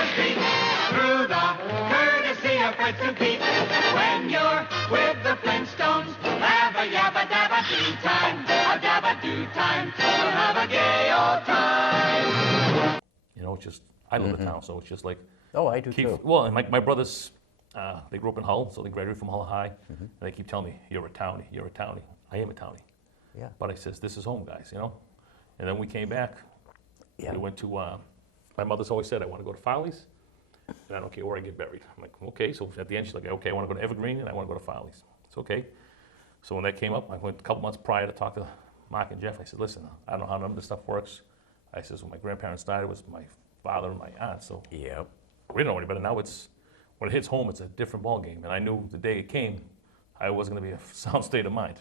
the street. Through the courtesy of Fred to Pete. When you're with the Flintstones, have a yabba dabba do time. A dabba do time. We'll have a gay old time. You know, it's just, I live in town, so it's just like. Oh, I do too. Well, and my brothers, they grew up in Hull, so they graduated from Hull High. And they keep telling me, you're a townie, you're a townie. I am a townie. Yeah. But I says, this is home, guys, you know? And then we came back. Yeah. We went to, my mother's always said, I want to go to Follies, and I don't care where I get buried. I'm like, okay. So at the end, she's like, okay, I want to go to Evergreen, and I want to go to Follies. It's okay. So when that came up, I went a couple months prior to talk to Mark and Jeff. I said, listen, I don't know how none of this stuff works. I says, when my grandparents died, it was my father and my aunt, so Yep. we don't know any better. Now when it hits home, it's a different ballgame. And I knew the day it came, I was going to be a sound state of mind.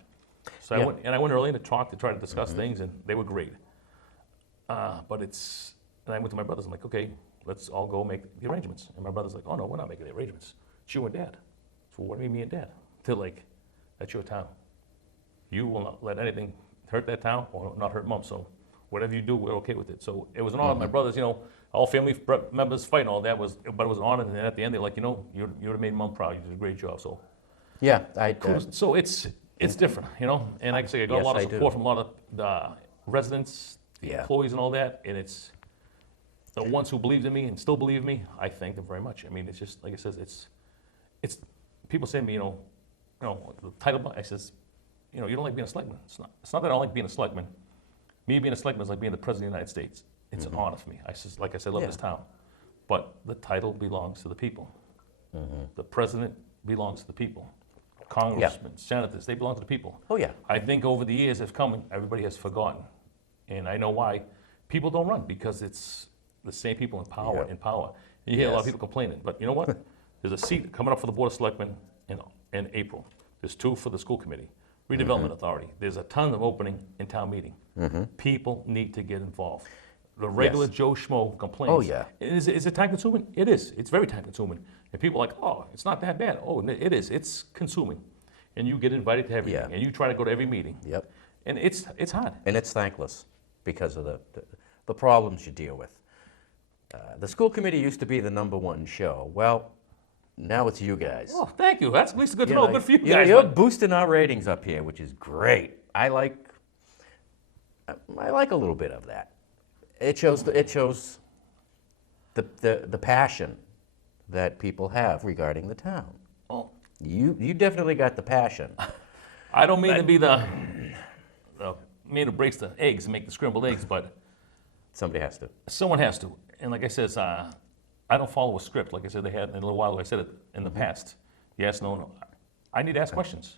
So Yeah. I went early to talk to try to discuss things, and they were great. But and I went to my brothers. I'm like, okay, let's all go make the arrangements. And my brother's like, oh no, we're not making the arrangements. It's you and Dad. So what do you mean, me and Dad? They're like, that's your town. You will not let anything hurt that town or not hurt Mom. So whatever you do, we're okay with it. So it was an honor. My brothers, you know, all family members fight and all that but it was an honor. And then at the end, they're like, you know, you would have made Mom proud. You did a great job. So Yeah, so it's different, you know. And like I say, I got Yes, a lot of I do. support from a lot of the residents, the Yeah. employees, and all that. And it's the ones who believed in me and still believe in me. I thank them very much. I mean, it's just like I says, it's people say to me, you know, the title. I says, you know, you don't like being a selectman. It's not that I don't like being a selectman. Me being a selectman is like being the president of the United States. It's an honor for me. I says, like I said, I love this town, but the title belongs to the people. The president belongs to the people. Congressmen, senators, they belong to the people. Oh, yeah. I think over the years have come, everybody has forgotten. And I know why. People don't run because it's the same people in power. And you hear a lot of people complaining. But you know what? There's a seat coming up for the Board of Selectmen in April. There's 2 for the school committee. Redevelopment Authority. There's a ton of opening in town meeting. People need to get involved. The regular Joe Schmo complains. Oh, yeah. Is it time consuming? It is. It's very time consuming. And people are like, oh, it's not that bad. Oh, it is. It's consuming. And you get invited to everything. Yeah. And you try to go to every meeting. Yep. And it's hard. And it's thankless because of the problems you deal with. The school committee used to be the #1 show. Well, now it's you guys. Oh, thank you. That's at least good to You know. know, Good for you you're- guys. You're but- boosting our ratings up here, which is great. I like a little bit of that. It shows the passion that people have regarding the town. Oh, You definitely got the passion. I don't mean to be the man who breaks the eggs and make the scrambled eggs, but Somebody has to. someone has to. And like I says, I don't follow a script. Like I said, they had in a little while ago. I said it in the past. Yes, no, no. I need to ask questions.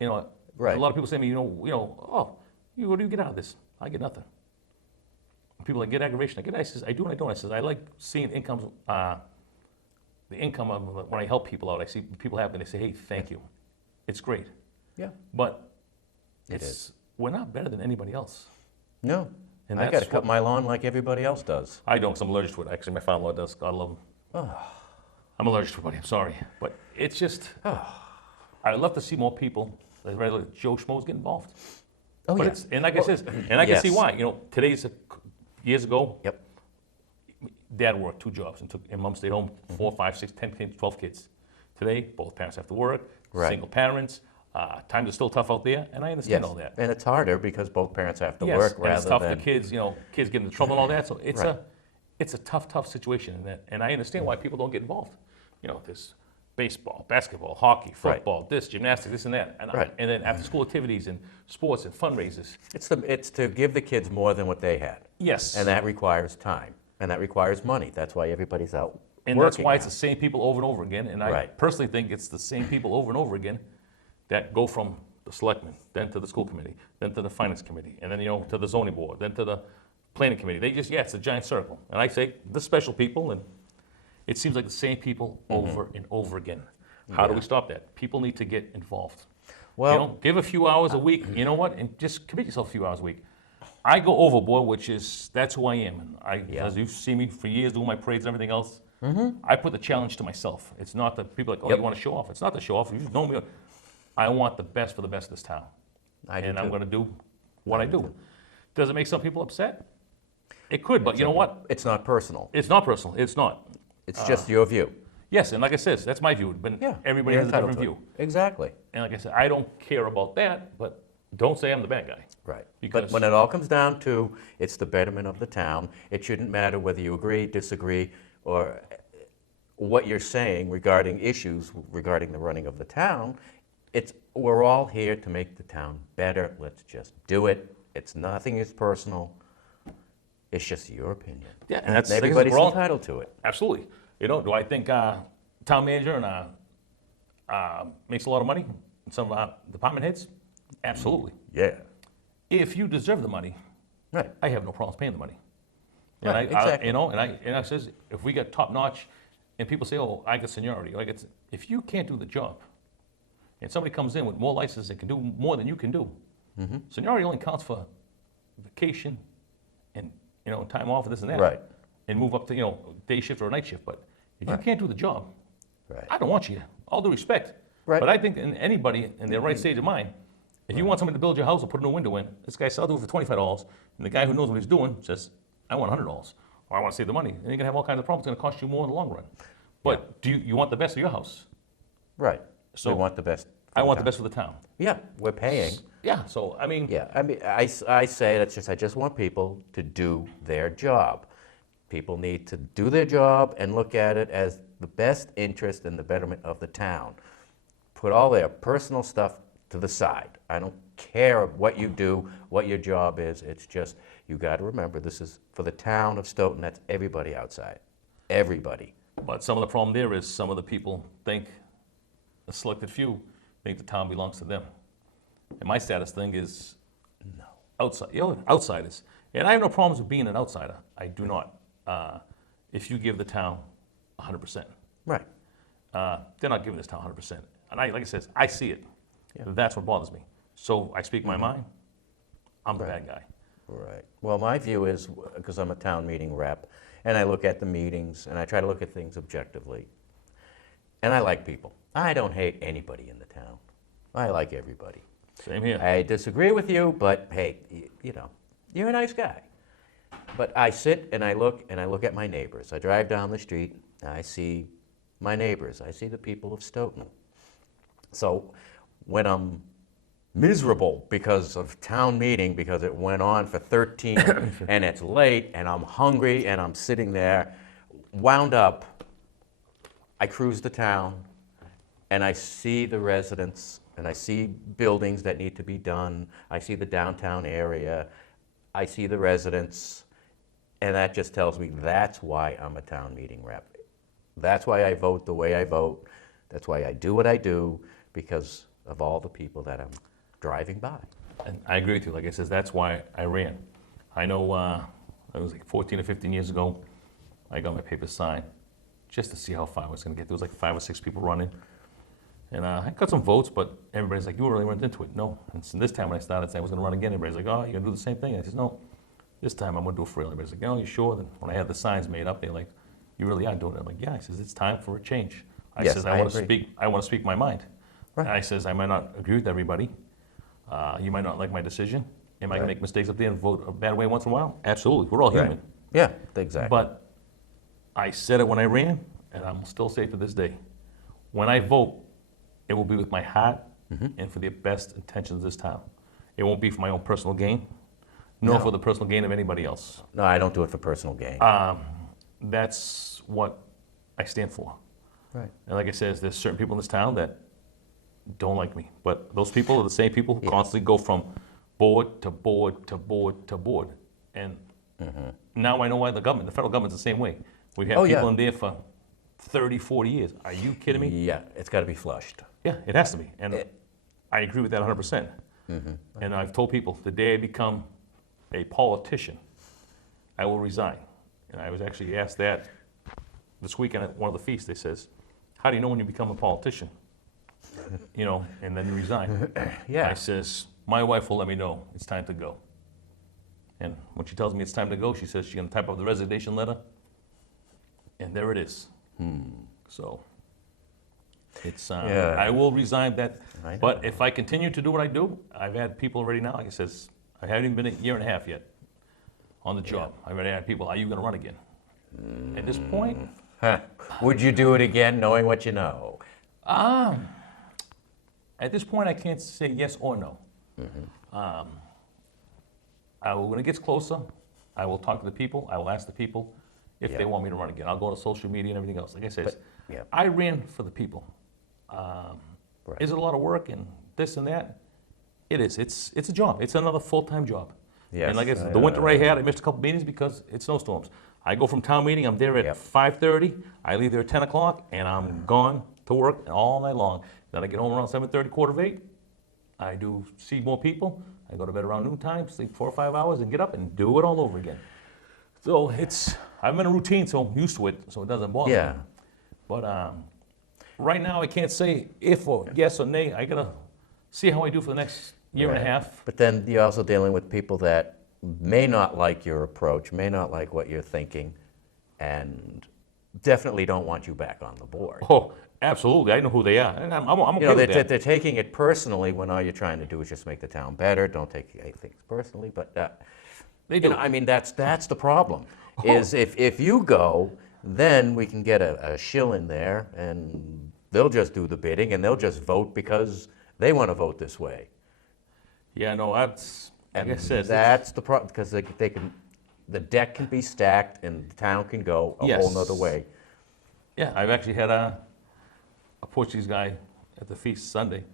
You know, Right. a lot of people say to me, what do you get out of this? I get nothing. People like get aggravation. I says, I do and I don't. I says, I like seeing incomes, the income of when I help people out. I see people happy. They say, hey, thank you. It's great. Yeah. But It is. we're not better than anybody else. No. And I that's got to cut what- my lawn like everybody else does. I don't, because I'm allergic to it. Actually, my father-in-law does. God love him. I'm allergic to it, buddy. I'm sorry. But it's just, I'd love to see more people, like regular Joe Schmoes, get involved. Oh, But yeah. it's, and like I says, and I can see yes. why. You know, years ago, Yep. Dad worked 2 jobs, and Mom stayed home 4, 5, 6, 10, 12 kids. Today, both parents have to work, Right. single parents. Times are still tough out there, and I understand all that. And it's harder because both parents have to Yes, work and rather it's tough than. for kids, kids get into trouble and all that. So it's Right. it's a tough situation, and I understand why people don't get involved. There's baseball, basketball, hockey, football, this, gymnastics, this and that, and, Right. and then after school activities and sports and fundraisers. It's to give the kids more than what they had. Yes, And that requires time. And that requires money. That's why everybody's out and working that's why it's now. the same people over and over again. And I Right. personally think it's the same people over and over again that go from the selectmen, then to the school committee, then to the finance committee, and then to the zoning board, then to the planning committee. It's a giant circle. And I say the special people, and it seems like the same people over and over again. How do we stop that? People need to get involved. Well, Give a few hours a week. You know what? And just commit yourself a few hours a week. I go overboard, that's who I am. And as you've seen me for years doing my parades and everything else, I put the challenge to myself. It's not that people are like, oh, Yep. you want to show off. It's not to show off. You just know me. I want the best for the best of this town. I do and I'm too. going to do what I do. Does it make some people upset? It could, but you know what? It's not personal. It's not personal. It's not. It's just your view. Yes, and like I said, that's my view, but Yeah. everybody you're has a entitled different to it. view. Exactly. And like I said, I don't care about that, but don't say I'm the bad guy. Right. Because- But when it all comes down to it's the betterment of the town, it shouldn't matter whether you agree, disagree, or what you're saying regarding issues regarding the running of the town. We're all here to make the town better. Let's just do it. It's nothing is personal. It's just your opinion. Yeah, and that's Everybody's we're all- entitled to it. Absolutely. Do I think town manager and makes a lot of money? And some department heads? Absolutely. Yeah. If you deserve the money, Right. I have no problems paying the money. And Right, exactly. and I says, if we got top notch, and people say, oh, I got seniority, if you can't do the job, and somebody comes in with more license that can do more than you can do, Mm-hmm. seniority only counts for vacation and time off and this and that, Right. and move up to day shift or a night shift. But if you can't do the job, Right. I don't want you. All due respect. Right. But I think anybody in their right stage of mind, if you want somebody to build your house or put a new window in, this guy says, I'll do it for $25, and the guy who knows what he's doing says, I want $100, or I want to save the money. And you're going to have all kinds of problems. It's going to cost you more in the long run. But do you want the best for your house? Right. So we want the best. I want the town. best for the town. Yeah, we're paying. Yeah, so I mean, Yeah, I say I just want people to do their job. People need to do their job and look at it as the best interest and the betterment of the town. Put all their personal stuff to the side. I don't care what you do, what your job is. It's just, you got to remember, this is for the town of Stoughton. That's everybody outside. Everybody. but some of the problem there is some of the people think, a selected few, think the town belongs to them. And my status thing is No. outsiders. And I have no problems with being an outsider. I do not. If you give the town 100%. Right. They're not giving this town 100%. And like I said, I see it. Yeah. That's what bothers me. So I speak my mind. I'm the Right. bad guy. Right. Well, my view is, because I'm a town meeting rep, and I look at the meetings, and I try to look at things objectively. And I like people. I don't hate anybody in the town. I like everybody. Same here. I disagree with you, but hey, you're a nice guy. But I sit and I look at my neighbors. I drive down the street, and I see my neighbors. I see the people of Stoughton. So when I'm miserable because of town meeting, because it went on for 13 and it's late and I'm hungry and I'm sitting there wound up, I cruise the town and I see the residents and I see buildings that need to be done. I see the downtown area. I see the residents, and that just tells me that's why I'm a town meeting rep. That's why I vote the way I vote. That's why I do what I do, because of all the people that I'm driving by. And I agree with you. Like I said, that's why I ran. I know it was like 14 or 15 years ago, I got my paper signed just to see how far I was going to get. There was like 5 or 6 people running. And I got some votes, but everybody's like, you really went into it. No. And so this time when I started saying I was going to run again, everybody's like, oh, you're going to do the same thing? And I said, no, this time I'm going to do it for real. Everybody's like, oh, you sure? Then when I had the signs made up, they're like, you really are doing it? I'm like, yeah. I says, it's time for a change. I Yes, says, I want to agree. speak. I want to speak my mind. Right. I says, I might not agree with everybody. You might not like my decision. Am I going to Right. make mistakes up there and vote a bad way once in a while? Absolutely. We're all Right. human. Yeah, exactly. But I said it when I ran, and I'm still say it to this day. When I vote, it will be with my heart and for the best intentions of this town. It won't be for my own personal gain, nor No. for the personal gain of anybody else. No, I don't do it for personal gain. That's what I stand for. Right. And like I said, there's certain people in this town that don't like me. But those people are the same people who constantly go from board to board to board to board. And now I know why the federal government's the same way. We've had Oh, yeah. people in there for 30, 40 years. Are you kidding me? Yeah, it's got to be flushed. Yeah, it has to be. And It- I agree with that 100%. And I've told people, the day I become a politician, I will resign. And I was actually asked that this weekend at one of the feasts. They says, how do you know when you become a politician? And then you resign. Yeah. I says, my wife will let me know it's time to go. And when she tells me it's time to go, she says she's going to type up the resignation letter. And there it is. So it's Yeah. I will resign that. I know. But if I continue to do what I do, I've had people already now, like I says, I haven't even been a year and a half yet on the job. I've already had people, are you going to run again? At this point, Would you do it again knowing what you know? At this point, I can't say yes or no. When it gets closer, I will talk to the people. I will ask the people if Yeah. they want me to run again. I'll go to social media and everything else. Like I said, yeah. I ran for the people. Right. Is it a lot of work and this and that? It is. It's a job. It's another full-time job. Yes, And like I said, the winter I had, I missed a couple meetings because it's snowstorms. I go from town meeting, I'm there at Yep. 5:30, I leave there at 10 o'clock, and I'm gone to work all night long. Then I get home around 7:30, quarter of 8. I do see more people. I go to bed around noontime, sleep 4 or 5 hours, and get up and do it all over again. So I'm in a routine, so I'm used to it, so it doesn't bother Yeah. me. But right now, I can't say if or yes or nay. I gotta see how I do for the next year and a Right. half. But then you're also dealing with people that may not like your approach, may not like what you're thinking, and definitely don't want you back on the board. Oh, absolutely. I know who they are, and I'm okay You know, with that. they're taking it personally when all you're trying to do is just make the town better. Don't take things personally, but They you do. know, I mean, that's the problem. Is if you go, then we can get a shill in there, and they'll just do the bidding, and they'll just vote because they want to vote this way. Yeah, no, that's, like I said, That's the problem, because they can, the deck can be stacked, and the town can go a whole Yes. nother way. yeah, I've actually had a Portuguese guy at the feast Sunday.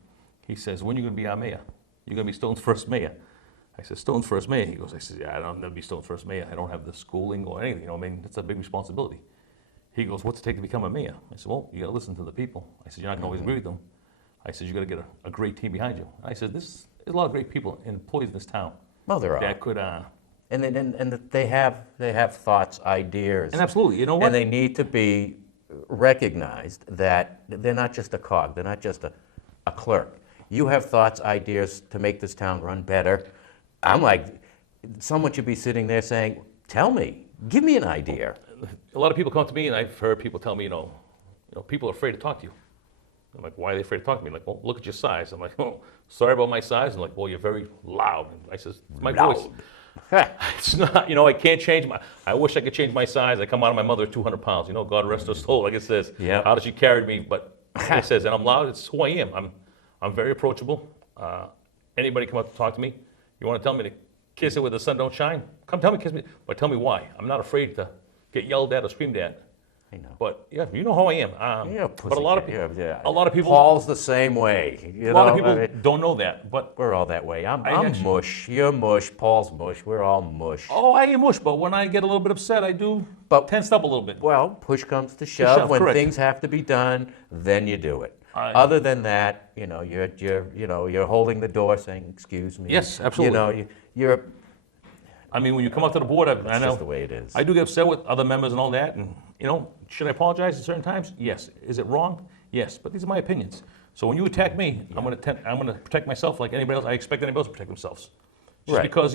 He says, when are you going to be our mayor? You're going to be Stoughton's first mayor. I said, Stoughton's first mayor? He goes, I said, yeah, I'll never be Stoughton's first mayor. I don't have the schooling or anything. You know, I mean, that's a big responsibility. He goes, what's it take to become a mayor? I said, well, you got to listen to the people. I said, you're not going to always agree with them. I said, you got to get a great team behind you. I said, there's a lot of great people and employees in this town Well, there are. that could, And they have thoughts, ideas. and absolutely, you know what? And they need to be recognized that they're not just a cog, they're not just a clerk. You have thoughts, ideas to make this town run better. I'm like, someone should be sitting there saying, tell me, give me an idea. A lot of people come up to me, and I've heard people tell me, you know, people are afraid to talk to you. I'm like, why are they afraid to talk to me? Like, well, look at your size. I'm like, oh, sorry about my size. I'm like, well, you're very loud. And I says, it's my voice. It's not, I can't change I wish I could change my size. I come out of my mother at 200 pounds. God rest her soul, like it says. Yeah. How did she carry me? But it says, and I'm loud. It's who I am. I'm very approachable. Anybody come up to talk to me, you want to tell me to kiss it where the sun don't shine? Come tell me, kiss me. But tell me why. I'm not afraid to get yelled at or screamed at. I know. But yeah, you know how I am. You're a but a lot of pussycat. people, Yeah. a lot of people, Paul's the same way. a lot of people don't know that. But We're all that way. I'm actually- mush. You're mush. Paul's mush. We're all mush. oh, I am mush. But when I get a little bit upset, I do But- tense up a little bit. Well, push comes to shove. shove, When correct. things have to be done, then you do it. Other than that, you're holding the door saying, "Excuse me." Yes, absolutely. You're. I mean, when you come up to the board, I That's know just the way it is. I do get upset with other members and all that. And should I apologize at certain times? Yes. Is it wrong? Yes. But these are my opinions. So when you attack me, I'm going to protect myself like anybody else. I expect anybody else to protect themselves. Just Right. because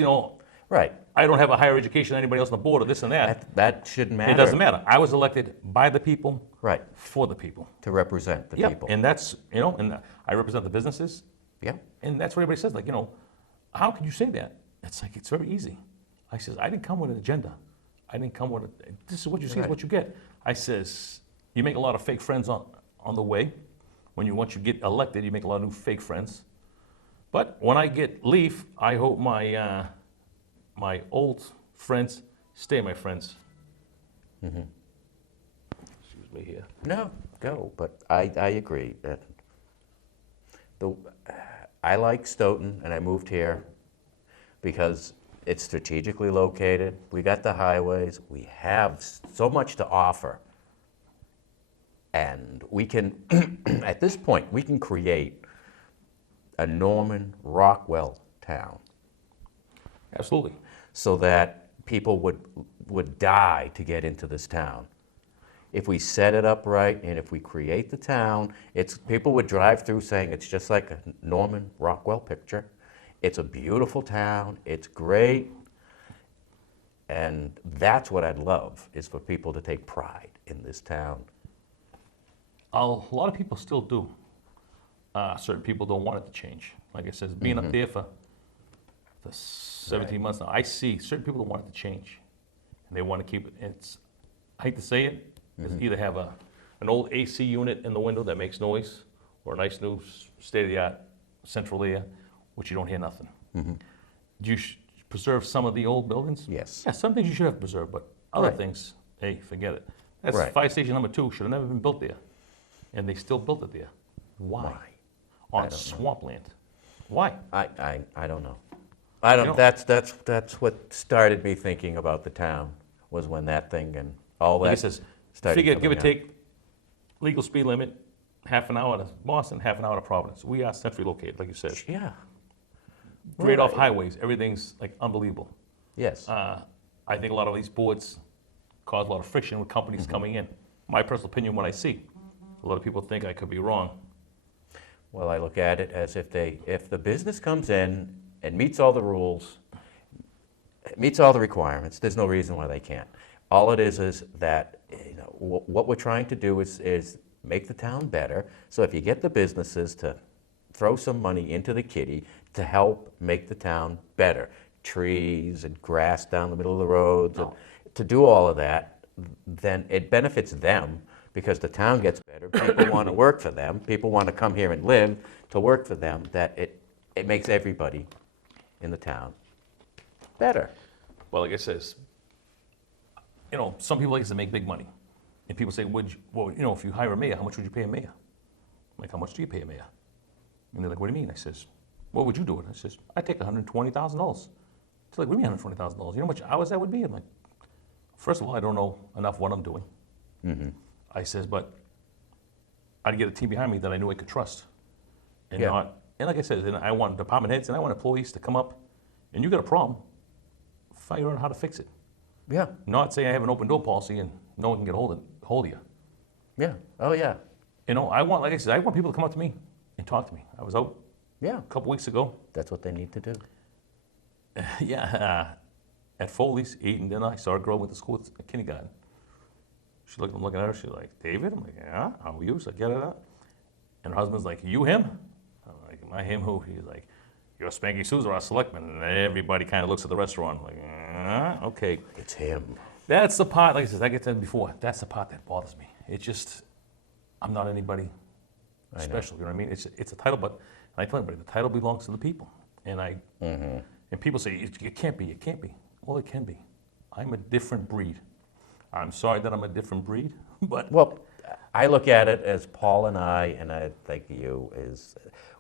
Right. I don't have a higher education than anybody else on the board or this and that. That shouldn't matter. It doesn't matter. I was elected by the people, Right. for the people. To represent the Yep. people. And that's, and I represent the businesses. Yeah. And that's what everybody says, like, how can you say that? It's like, it's very easy. I says, I didn't come with an agenda. I didn't come with this is what you see is Right. what you get. I says, you make a lot of fake friends on the way. Once you get elected, you make a lot of new fake friends. But when I get leave, I hope my old friends stay my friends. Excuse me here. No, go. But I agree that I like Stoughton, and I moved here because it's strategically located. We got the highways. We have so much to offer. And we can, at this point, we can create a Norman Rockwell town Absolutely. so that people would die to get into this town. If we set it up right and if we create the town, people would drive through saying it's just like a Norman Rockwell picture. It's a beautiful town, it's great, and that's what I'd love, is for people to take pride in this town. A lot of people still do. Certain people don't want it to change. Like I said, being up there for 17 months now, I see certain people don't want it to change. And they want to keep it. I hate to say it, is either have an old AC unit in the window that makes noise, or a nice new state-of-the-art central air, which you don't hear nothing. Do you preserve some of the old buildings? Yes. Yeah, some things you should have preserved, but other Right. things, hey, forget it. That's Right. fire station number 2, should have never been built there. And they still built it there. Why? I On don't know. swampland. Why? I don't know. I don't. You know- That's what started me thinking about the town, was when that thing and all Like that it says, started figure, give or coming out. take, legal speed limit, half an hour to Boston, half an hour to Providence. We are centrally located, like you said. Yeah. Great off Right. highways, everything's like unbelievable. Yes. I think a lot of these boards cause a lot of friction with companies coming in. My personal opinion, what I see. A lot of people think I could be wrong. Well, I look at it as if the business comes in and meets all the rules, meets all the requirements, there's no reason why they can't. All it is that, what we're trying to do is make the town better. So if you get the businesses to throw some money into the kitty to help make the town better, trees and grass down the middle of the roads, and to do all of that, then it benefits them because the town gets better. People want to work for them. People want to come here and live to work for them. That it makes everybody in the town better. Well, like I says, some people like to make big money. And people say, if you hire a mayor, how much would you pay a mayor? I'm like, how much do you pay a mayor? And they're like, what do you mean? I says, what would you do it? I says, I take $120,000. It's like, what do you mean $120,000? You know how much hours that would be? I'm like, first of all, I don't know enough what I'm doing. I says, but I'd get a team behind me that I knew I could trust. And Yeah. and like I said, and I want department heads and I want employees to come up, and you got a problem, figure out how to fix it. Yeah, Not say I have an open door policy and no one can get hold of you. yeah, oh yeah, Like I said, I want people to come up to me and talk to me. I was out yeah. a couple weeks ago. That's what they need to do. At Foley's, eating dinner, I saw a girl went to school at kindergarten. I'm looking at her, she's like, David? I'm like, yeah, how are you? She's like, get it up. And her husband's like, you him? I'm like, am I him who? He's like, you're Spanky Sousa, our selectman. And everybody kind of looks at the restaurant like, okay. It's him. That's the part, like I said, I get to before, that's the part that bothers me. It's just, I'm not anybody special, you know what I mean? It's a title, but I tell everybody, the title belongs to the people. And and people say, it can't be. Well, it can be. I'm a different breed. I'm sorry that I'm a different breed, but Well, I look at it as Paul and I think you, is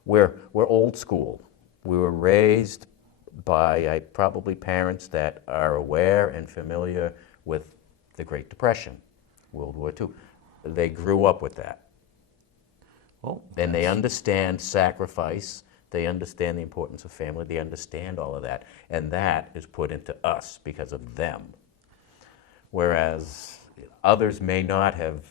we're old school. We were raised by probably parents that are aware and familiar with the Great Depression, World War II. They grew up with that. well, And they understand sacrifice. They understand the importance of family. They understand all of that. And that is put into us because of them. Whereas others may not have.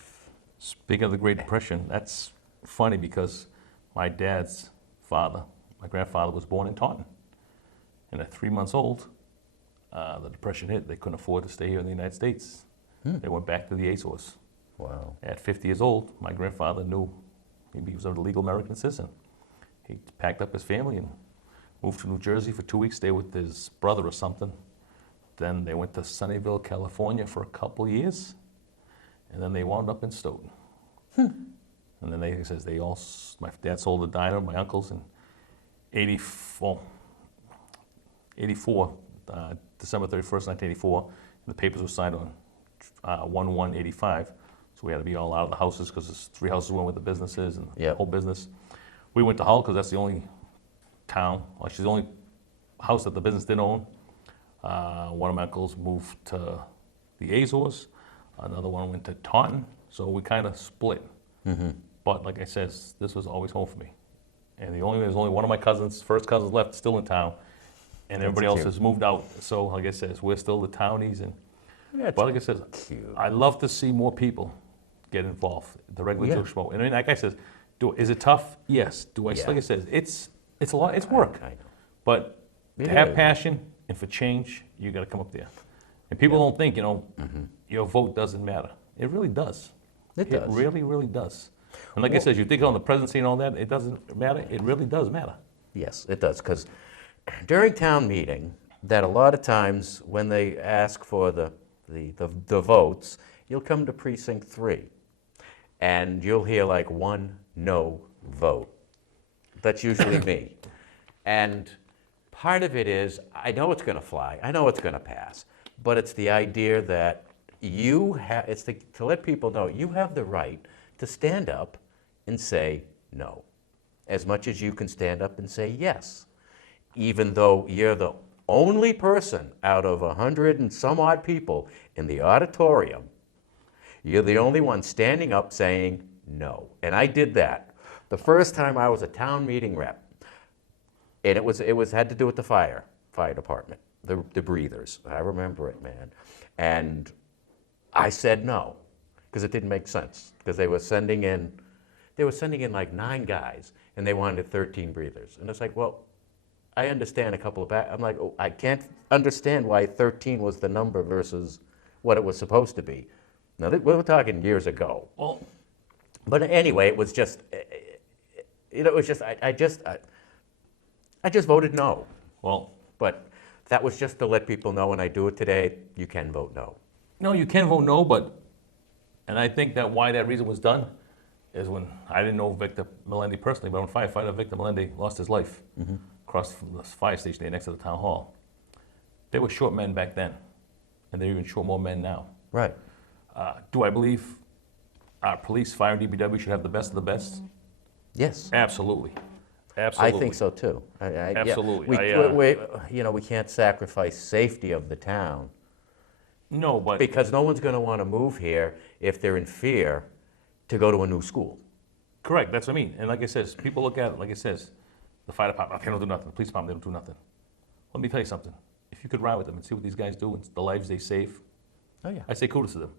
speaking of the Great Depression, that's funny because my dad's father, my grandfather, was born in Taunton. And at 3 months old, the Depression hit. They couldn't afford to stay here in the United States. They went back to the Azores. Wow. At 50 years old, my grandfather knew he was a legal American citizen. He packed up his family and moved to New Jersey for 2 weeks, stayed with his brother or something. Then they went to Sunnyvale, California for a couple years, and then they wound up in Stoughton. And then he says my dad sold the diner, my uncles, in 84, December 31st, 1984. And the papers were signed on 1/1/85. So we had to be all out of the houses because there's 3 houses went with the businesses and the Yep. whole business. We went to Hull because that's the only town, actually the only house that the business didn't own. One of my uncles moved to the Azores, another one went to Taunton, so we kind of split. But like I said, this was always home for me. And there's only one of my first cousins left, still in town, and everybody else cute. has moved out. So like I said, we're still the townies. That's But like I said, cute. I love to see more people get involved. The regular Yeah. Joe Schmo. And I mean, like I said, is it tough? Yes. Yeah. Like I said, it's a lot. It's work. I know. But It to have is. passion and for change, you got to come up there. And people don't think, your vote doesn't matter. It really does. It does. It really, really does. And like I said, you think on the presidency and all that, it doesn't matter. It really does matter. Yes, it does, because during town meeting, that a lot of times when they ask for the votes, you'll come to precinct 3, and you'll hear like one no vote. That's usually me. And part of it is, I know it's going to fly, I know it's going to pass, but it's the idea that it's to let people know you have the right to stand up and say no, as much as you can stand up and say yes, even though you're the only person out of 100 and some odd people in the auditorium. You're the only one standing up saying no. And I did that the first time I was a town meeting rep. And it had to do with the fire department, the breathers. I remember it, man. And I said no, because it didn't make sense. Because they were sending in like 9 guys, and they wanted 13 breathers. And it's like, well, I understand a couple of I'm like, oh, I can't understand why 13 was the number versus what it was supposed to be. Now, we were talking years ago. Well, but anyway, it was just, it was just, I just voted no. well, But that was just to let people know when I do it today, you can vote no. no, you can vote no, and I think that why that reason was done is when, I didn't know Victor Melendi personally, but when firefighter Victor Melendi lost his life across from the fire station there next to the town hall, they were short men back then, and they're even short more men now. Right. Do I believe our police, fire, and DPW should have the best of the best? Yes. Absolutely. I Absolutely. think so too. Absolutely. We can't sacrifice safety of the town No, but because no one's going to want to move here if they're in fear to go to a new school. correct. That's what I mean. And like I says, people look at it like it says, the fire department, they don't do nothing. The police department, they don't do nothing. Let me tell you something. If you could ride with them and see what these guys do and the lives they save, Oh yeah. I say kudos to them.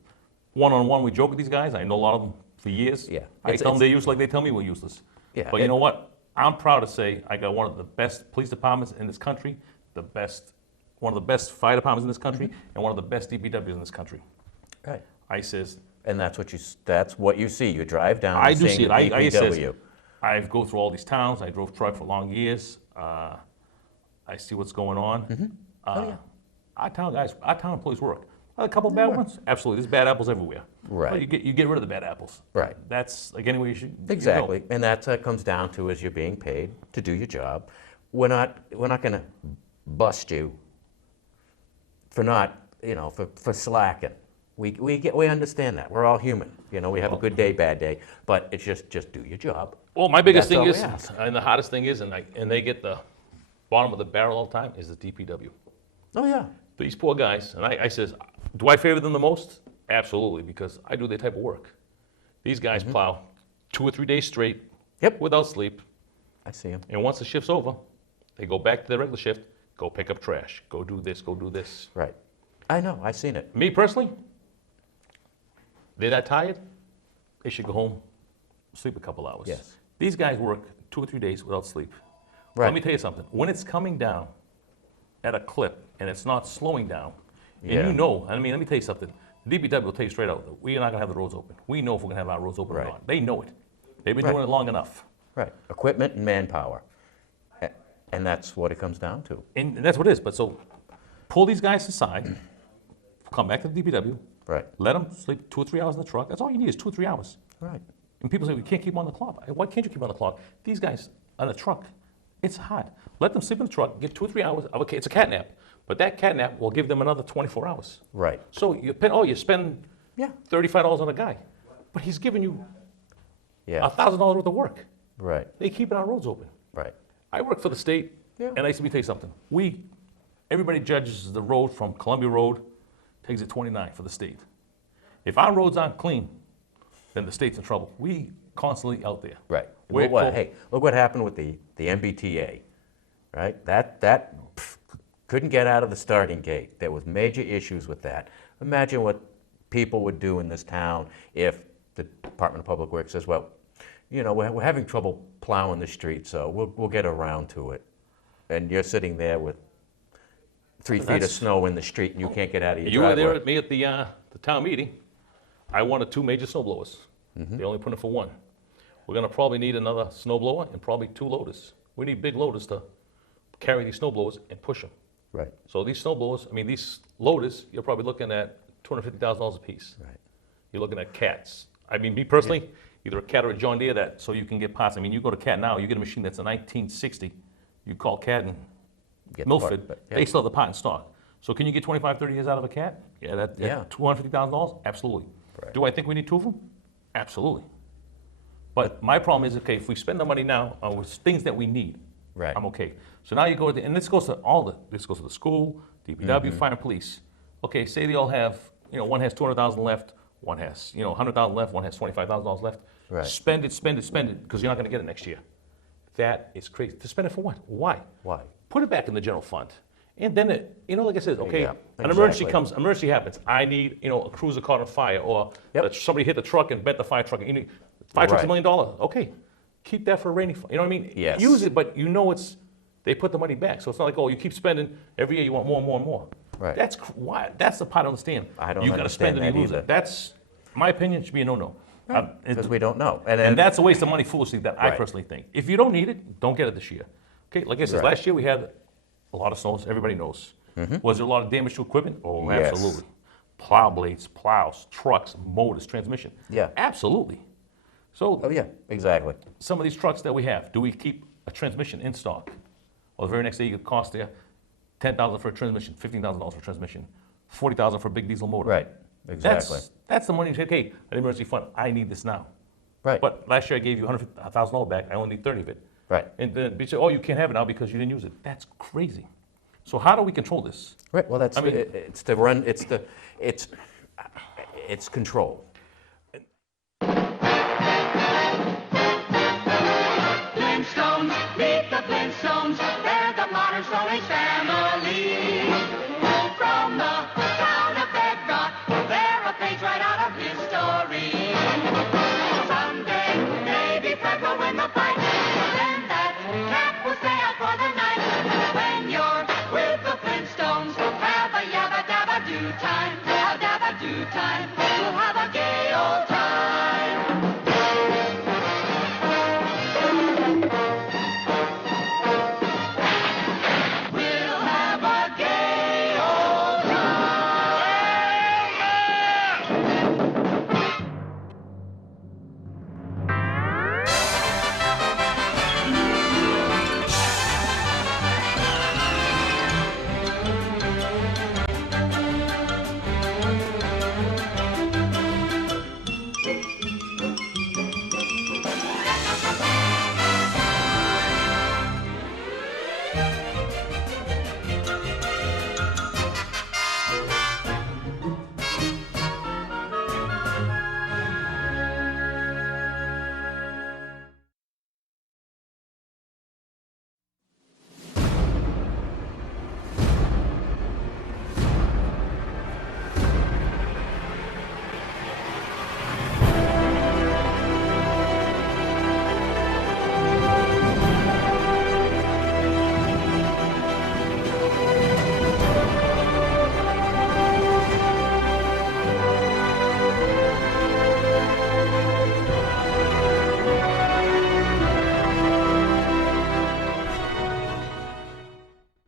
One-on-one, we joke with these guys. I know a lot of them for years. Yeah. I tell them they're useless like they tell me we're useless. Yeah, But you know what? I'm proud to say I got one of the best police departments in this country, one of the best fire departments in this country, and one of the best DPWs in this country. Right. I says, And that's what you see. You drive down. I and do seeing see it. the I says, DPW. I go through all these towns. I drove truck for long years. I see what's going on. Yeah. Our town employees work. A couple bad ones? Absolutely. There's bad apples everywhere. Right. But you get rid of the bad apples. Right. That's like any way you should. Exactly, and that's what it comes down to is you're being paid to do your job. We're not going to bust you for not, for slacking. We understand that. We're all human. We have a good day, bad day, but it's just do your job. Well, my biggest That's thing all is, we ask. and the hardest thing is, and they get the bottom of the barrel all the time, is the DPW. Oh yeah. These poor guys, and I says, do I favor them the most? Absolutely, because I do their type of work. These guys plow 2 or 3 days straight, Yep. without sleep, I see him. and once the shift's over, they go back to their regular shift, go pick up trash, go do this, go do this. Right. I know. I've seen it. Me personally, they're that tired, they should go home, sleep a couple hours. Yes. These guys work 2 or 3 days without sleep. Right. Let me tell you something. When it's coming down at a clip and it's not slowing down, and Yeah. let me tell you something. The DPW will tell you straight out, that we are not going to have the roads open. We know if we're going to have our roads open or Right. not. They know it. They've been Right. doing it long enough. Right. Equipment and manpower, and that's what it comes down to. And that's what it is. But so pull these guys aside, come back to the DPW, Right. let them sleep 2 or 3 hours in the truck. That's all you need is 2 or 3 hours. Right. And people say, we can't keep them on the clock. Why can't you keep them on the clock? These guys on the truck, it's hard. Let them sleep in the truck, get 2 or 3 hours. Okay, it's a cat nap. But that cat nap will give them another 24 hours. Right. So you spend Yeah. $35 on a guy. But he's giving you Yeah. $1,000 worth of work. Right. They keeping our roads open. Right. I work for the state, Yeah. and let me tell you something. Everybody judges the road from Columbia Road, takes it 29 for the state. If our roads aren't clean, then the state's in trouble. We constantly out there. Right. We're Look what happened with the MBTA, right? That couldn't get out of the starting gate. There was major issues with that. Imagine what people would do in this town if the Department of Public Works says, well, we're having trouble plowing the street, so we'll get around to it. And you're sitting there with 3 feet of That's- snow in the street and you can't get out of your You were driveway. there at me at the town meeting. I wanted 2 major snow blowers. They only put in for 1. We're gonna probably need another snow blower and probably 2 loaders. We need big loaders to carry these snow blowers and push them. Right. So these snow blowers, these loaders, you're probably looking at $250,000 a piece. Right. you're looking at cats. I mean, me personally, either a cat or a John Deere so you can get parts. I mean, you go to Cat now, you get a machine that's a 1960. You call Cat and Get the Milford, part, they still have the part in stock. So can you get 25, 30 years out of a cat? Yeah, that $250,000? Absolutely. Right. Do I think we need two of them? Absolutely. But my problem is, okay, if we spend the money now on things that we need, Right. I'm okay. So now you go to and this goes to this goes to the school, DPW, fire and police. Okay, say they all have, one has 200,000 left, one has, 100,000 left, one has $25,000 left. Right. Spend it, because you're not gonna get it next year. That is crazy. To spend it for what? Why? Why? Put it back in the general fund. And then, like I said, okay, Yeah, an emergency exactly. comes, emergency happens. I need, a cruiser caught on fire, or Yep. somebody hit the truck and bent the fire truck. Fire truck's $1 Right. million. Okay, keep that for a rainy fund. You know what I mean? Yes. Use it, but they put the money back. So it's not like, you keep spending, every year you want more and more and more. Right. That's why. That's the part I understand. I don't You gotta spend understand it and that you lose either. it. That's, my opinion, should be a no-no. Because we don't know. And that's a waste of money foolishly that I Right. personally think. If you don't need it, don't get it this year. Okay, like I said, Right. last year we had a lot of snows, everybody knows. Was there a lot of damage to equipment? Oh, Yes. absolutely. Plow blades, plows, trucks, motors, transmission. Yeah. Absolutely. So Oh, yeah, exactly. some of these trucks that we have, do we keep a transmission in stock? Well, the very next day you could cost there $10,000 for a transmission, $15,000 for a transmission, $40,000 for a big diesel motor. Right, exactly. That's the money you say, okay, an emergency fund, I need this now. Right. But last year I gave you $100,000 back, I only need 30 of it. Right. And then you say, you can't have it now because you didn't use it. That's crazy. So how do we control this? Right, well, I mean- it's control. Flintstones, meet the Flintstones. They're the modern Stone Age family.